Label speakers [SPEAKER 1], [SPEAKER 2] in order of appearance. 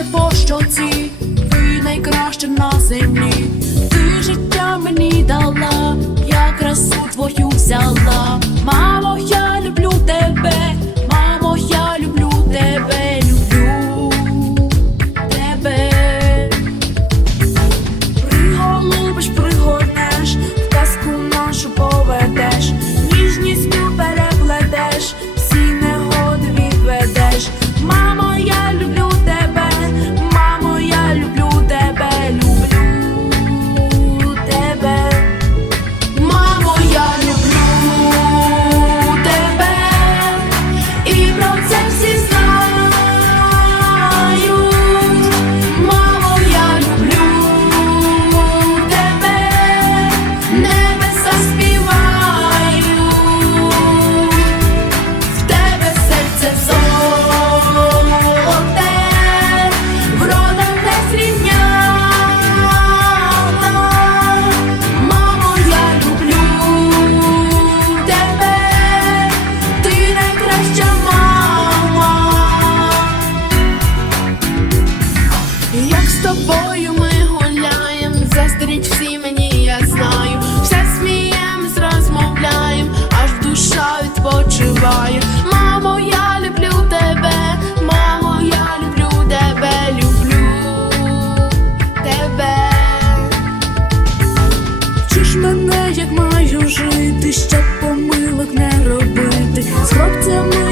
[SPEAKER 1] щастя, бо ці, ви найкраще на землі. мене, як маю жити, щоб помилок не робити з хлопцями.